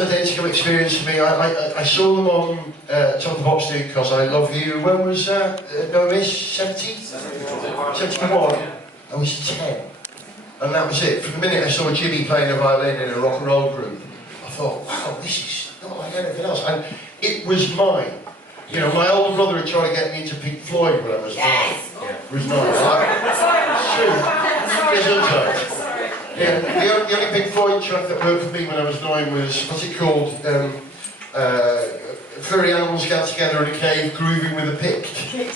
identical experience for me. I saw them on Top of the Pops do Because I Love You. When was that? No miss? 70? 71. I was 10. And that was it. From the minute I saw Jimmy playing the violin in a rock and roll group, I thought, wow, this is not like anything else. And it was mine. You know, my older brother had tried to get me into Pink Floyd when I was 9. Yeah, it was 9. Yeah, the only Pink Floyd track that worked for me when I was 9 was, what's it called? Furry animals got together in a cave, grooving with a pick.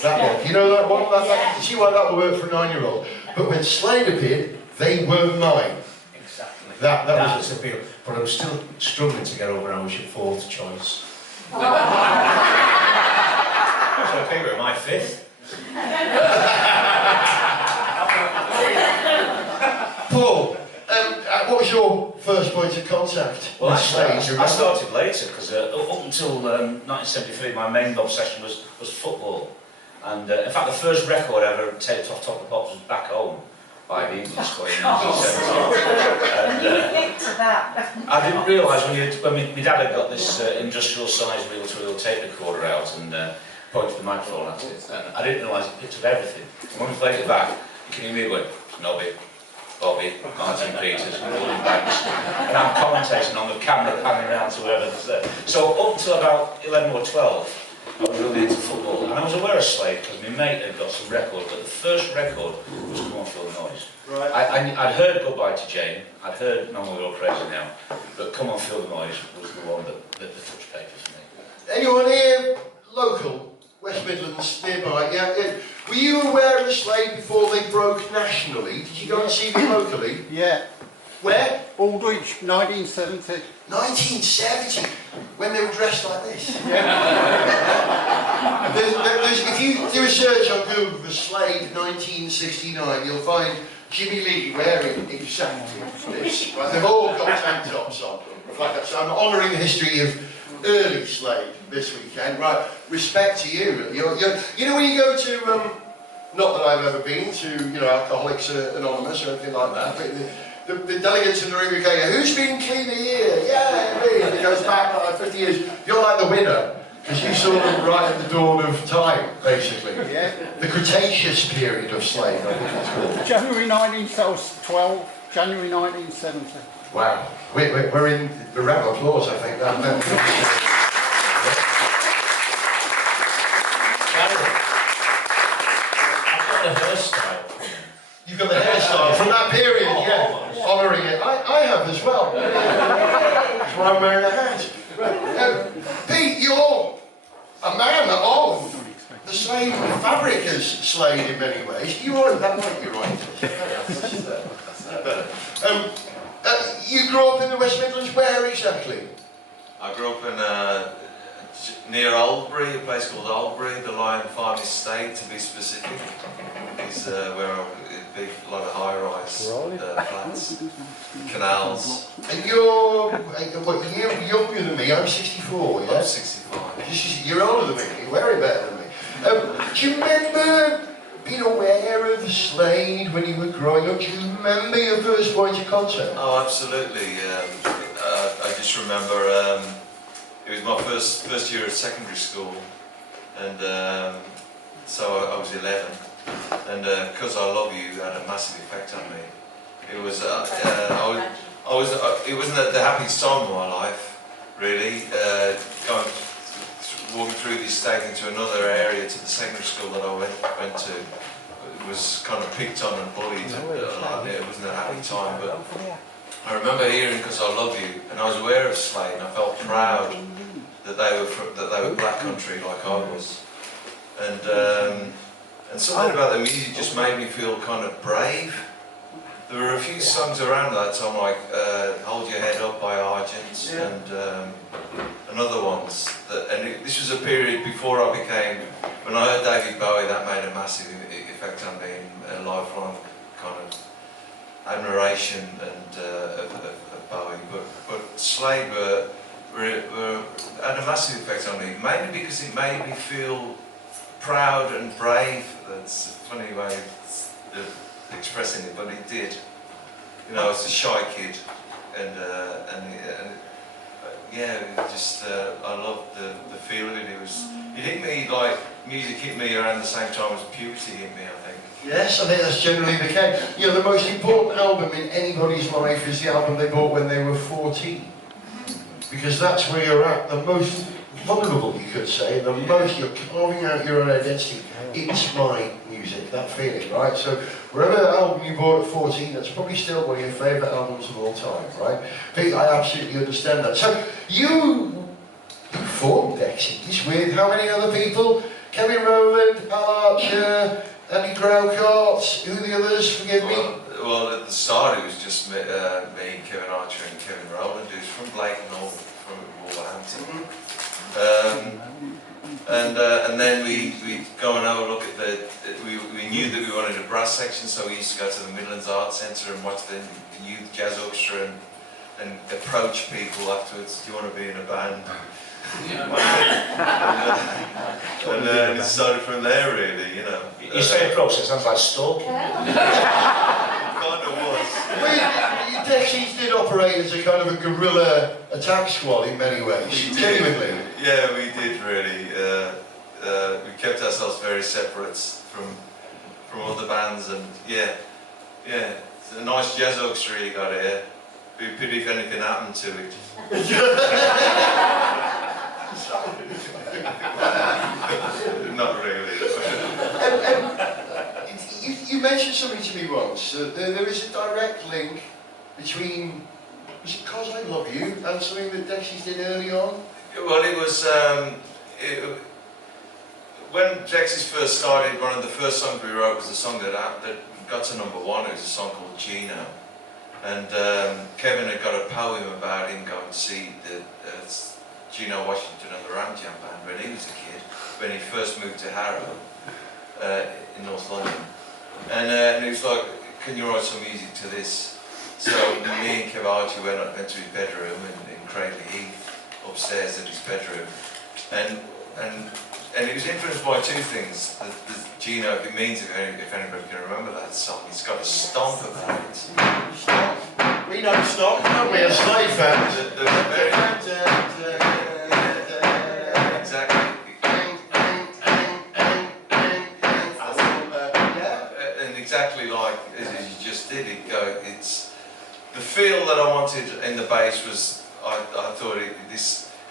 That one. You know that one? You see why that would work for a 9-year-old. But when Slade appeared, they were mine. Exactly. That was the appeal. But I'm still struggling to get over I was your 4th choice. So okay, we're my 5th. Paul, what was your first point of contact? Well, I started later because up until 1973, my main obsession was football. And in fact, the first record I ever taped off Top of the Pops was Back Home by the English Squad in 1970. And I didn't realise when my dad had got this industrial size reel-to-reel tape recorder out and pointed the microphone at it, and I didn't realise it picked up everything. And when we played it back, you can hear me going, Nobby, Bobby, Martin Peters, William Banks, and I'm commentating on the camera panning around to whoever's there. So up until about 11 or 12, I was really into football, and I was aware of Slade because my mate had got some records, but the first record was Come On Feel the Noise. Right. I'd heard Goodbye to Jane, I'd heard No More You're Crazy Now, but Come On Feel the Noise was the one that touched papers for me. Anyone here local, West Midlands, nearby? Yeah. Were you aware of Slade before they broke nationally? Did you go and see them locally? Yeah. Where? Aldridge, 1970. 1970? When they were dressed like this? Yeah. If you do a search on Google for Slade 1969, you'll find Jimmy Lee wearing exactly this. Right? They've all got tank tops on. Like that. So I'm honouring the history of early Slade this weekend. Right, respect to you. You know when you go to, not that I've ever been to, you know, Alcoholics Anonymous or anything like that, but the delegates in the room who go, who's been clean a year? Yeah, me. And it goes back like 50 years. You're like the winner, because you saw them right at the dawn of time, basically. Yeah. The Cretaceous period of Slade, I think it's called. January 1912, January 1970. Wow. We're in the round of applause, I think. I've got the hairstyle. You've got the hairstyle from that period, yeah. Honouring it. I have as well. That's why I'm wearing a hat. Pete, you're a man that owned the same fabric as Slade in many ways. You are, that might be right. You grew up in the West Midlands, where exactly? I grew up in near Oldbury, a place called Oldbury, the Lion Farm Estate to be specific. Is where a big lot of high-rise flats, canals. And you're younger than me. I'm 64. Yeah. I'm 65. You're older than me. You're very better than me. Do you remember being aware of Slade when you were growing up? Do you remember your first point of contact? Oh, absolutely. I just remember it was my first year at secondary school, and so I was 11. And Because I Love You had a massive effect on me. It was, it wasn't the happiest time of my life, really. Walking through the estate into another area to the secondary school that I went to, it was kind of picked on and bullied. It wasn't a happy time, but I remember hearing Because I Love You, and I was aware of Slade, and I felt proud that they were black country like I was. And something about the music just made me feel kind of brave. There were a few songs around that time, like Hold Your Head Up by Argent, and other ones. This was a period before I became, when I heard David Bowie, that made a massive effect on me, and a lifelong kind of admiration of Bowie. But Slade had a massive effect on me, mainly because it made me feel proud and brave. That's a funny way of expressing it, but it did. You know, I was a shy kid, and yeah, it just I loved the feel of it. It hit me like music hit me around the same time as puberty hit me, I think. Yes, I think that's generally the case. You know, the most important album in anybody's life is the album they bought when they were 14. Because that's where you're at, the most vulnerable, you could say, the most you're carving out your own identity. It's my music, that feeling, right? So, whatever album you bought at 14, that's probably still one of your favourite albums of all time, right? I absolutely understand that. So, you formed Dexys with how many other people? Kevin Rowland, Al Archer, Andy Graucott, who are the others, forgive me? Well, at the start it was just me, Kevin Archer and Kevin Rowland, who's from Blakenhall, from Wolverhampton. And then we'd go and have a look at we knew that we wanted a brass section, so we used to go to the Midlands Arts Centre and watch the youth jazz orchestra and approach people afterwards, do you want to be in a band? And it started from there, really, you know. You say approach, it sounds like stalking. Kind of was. Dexys did operate as a kind of a guerrilla attack squad in many ways, genuinely. Yeah, we did really. We kept ourselves very separate from other bands, and yeah, it's a nice jazz orchestra you got here. Be a pity if anything happened to it. Not really. You mentioned something to me once. There is a direct link between, was it 'Cause I Love You and something that Dexys did early on? Well, it was when Dexys first started. One of the first songs we wrote was a song that got to #1. It was a song called Gino, and Kevin had got a poem about him going to see the Gino Washington and the Ram Jam Band when he was a kid, when he first moved to Harrow in North London, and he was like, "Can you write some music to this?" So me and Kev Archie went to his bedroom in Cradley Heath, upstairs in his bedroom, and it was influenced by two things. The Gino, it means, if anybody can remember that song, it's got a stomp about it. We know Stomp, don't we, as Slade fans? Exactly. And exactly like as you just did, it's the feel that I wanted in the bass was, I thought it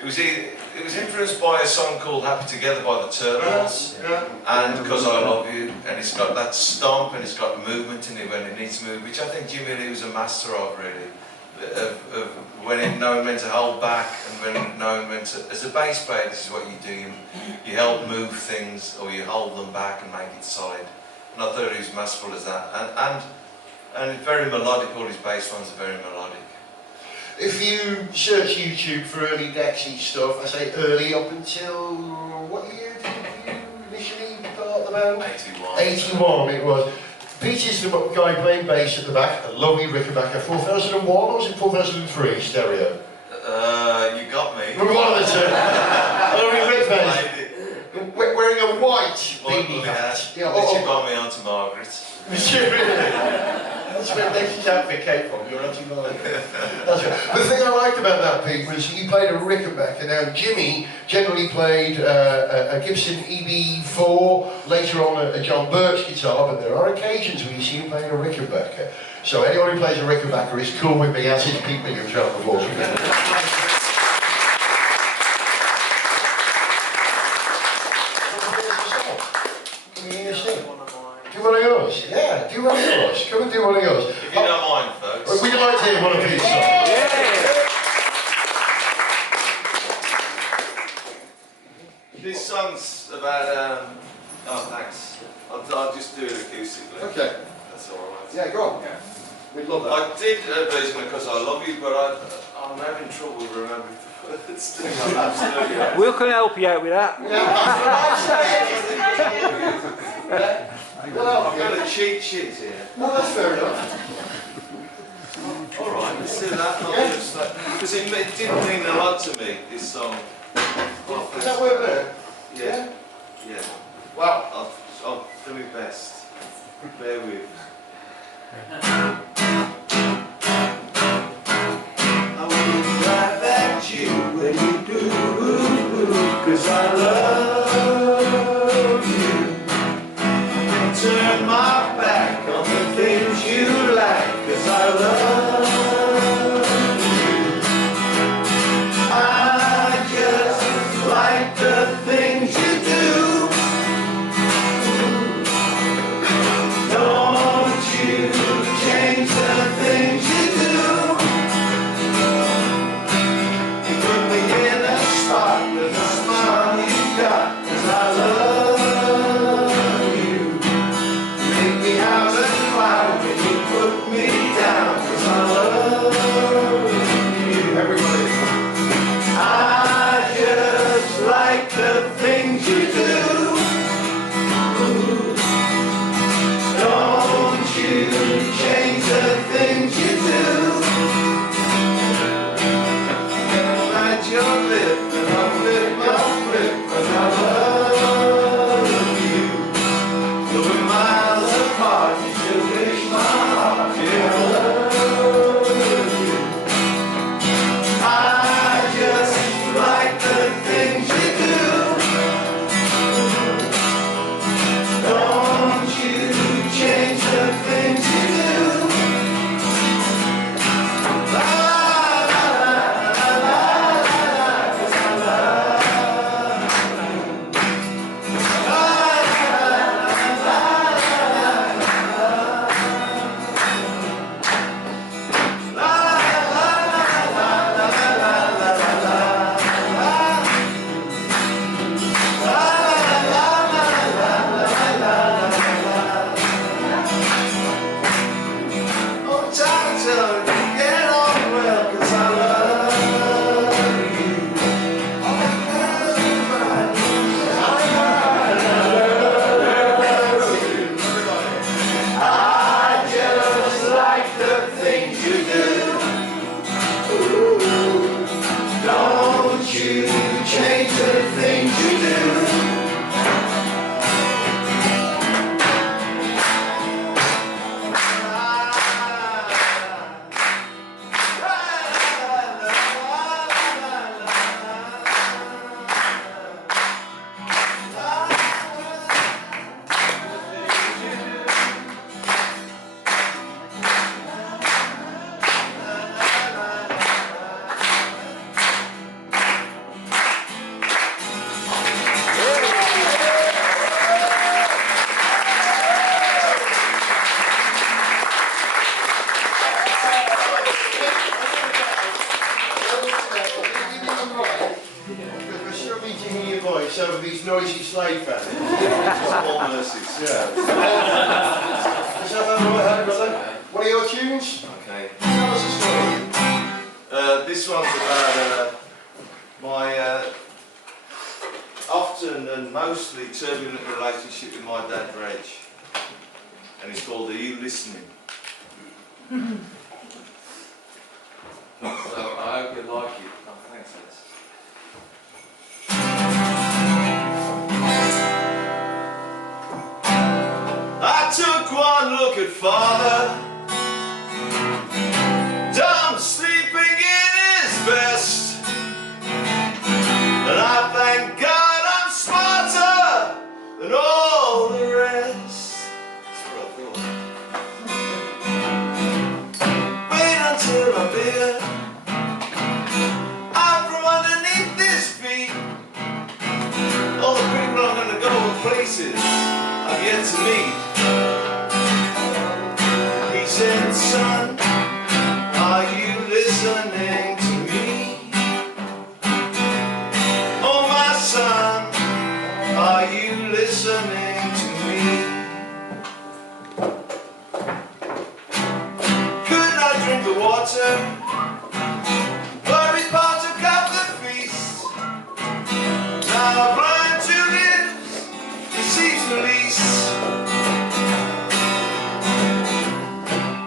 was influenced by a song called Happy Together by the Turtles, and Because I Love You, and it's got that stomp and it's got movement in it when it needs to move, which I think Jimmy Lee was a master of, really, of knowing when to hold back and when knowing when to, as a bass player, this is what you do, you help move things or you hold them back and make it solid, and I thought he was masterful as that, and very melodic. All his bass lines are very melodic. If you search YouTube for early Dexys stuff, I say early up until, what year did you initially start the band? 81. 81 it was. Peter's the guy playing bass at the back, a lovely Rickenbacker, 4001 or was it 4003 stereo? You got me. One of the two. Lovely Rick bass. Wearing a white beanie hat. Yeah, you got me onto Margaret. That's where Dexys outfit came from, you're Auntie Margaret. That's right. The thing I liked about that, Pete, was he played a Rickenbacker. Now, Jimmy generally played a Gibson EB4, later on a John Birch guitar, but there are occasions where you see him playing a Rickenbacker. So anyone who plays a Rickenbacker is cool with me, as is Pete Williams round the floor. Do one of yours, yeah, do one of yours. Come and do one of yours. If you don't mind, folks. We'd like to hear one of these songs. This song's about, oh thanks. I'll just do it acoustically. Okay. That's alright. Yeah, go on. Yeah. We'd love that. I did a version of Because I Love You, but I'm having trouble remembering the words. Absolutely. We can help you out with that. Yeah, well, I've got a cheat sheet here. no, that's fair enough. Alright, let's do that. Because it didn't mean a lot to me, this song. Does that work there? Yeah. Yeah. Well, I'll do my best. Bear with. I would laugh at you when you do, 'cause I love you. And turn my back on the things you like, 'cause I love you. I just like the things you do. Don't you change the things you do. You put me in a spot with a smile you got, 'cause I love you. Make me out a cloud when you put me down, 'cause I love you. Everybody. I just like the things you do. Don't you change the things you do. I'll bite your lip and I'll flip my flip, 'cause I love you. Though we're miles apart, you still wish my heart. Yeah, I love you. I just like the things you do. Don't you change the things you do. La la la la la la, 'cause I love you. La la la la la la change the things you do. We're struggling to hear your voice over these noisy Slade fans. All mercies. Yeah. Is that right, brother? What are your tunes? Okay. Tell us a story. This one's about my often and mostly turbulent relationship with my dad, Reg. And it's called Are You Listening? So I hope you like it. Oh, thanks, Les. I took one look at Father, dumb, sleeping in his vest, and I thank God I'm smarter than all the rest. That's what I thought. Wait until I'm bigger, out from underneath this beat. All the people I'm gonna go places I've yet to meet. He said, son, are you listening to me? Oh, my son, are you listening to me? Could not drink the water, but we partook of the feast. Now I've learned to live, deceives the least.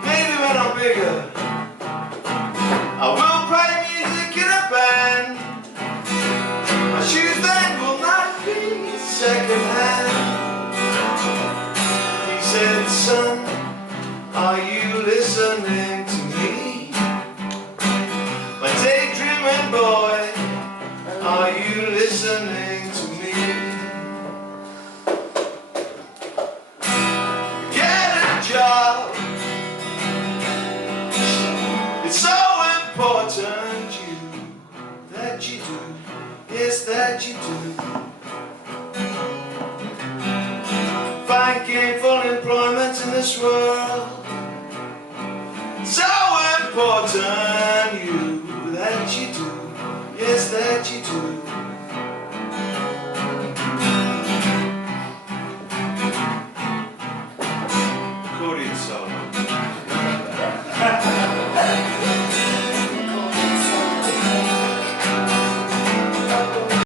Maybe when I'm bigger, I will play music in a band. My shoes then will not be second hand. listening to me. Get a job. It's so important that you do, yes, that you do. Find gainful employment in this world. So important that you do, yes, that you do.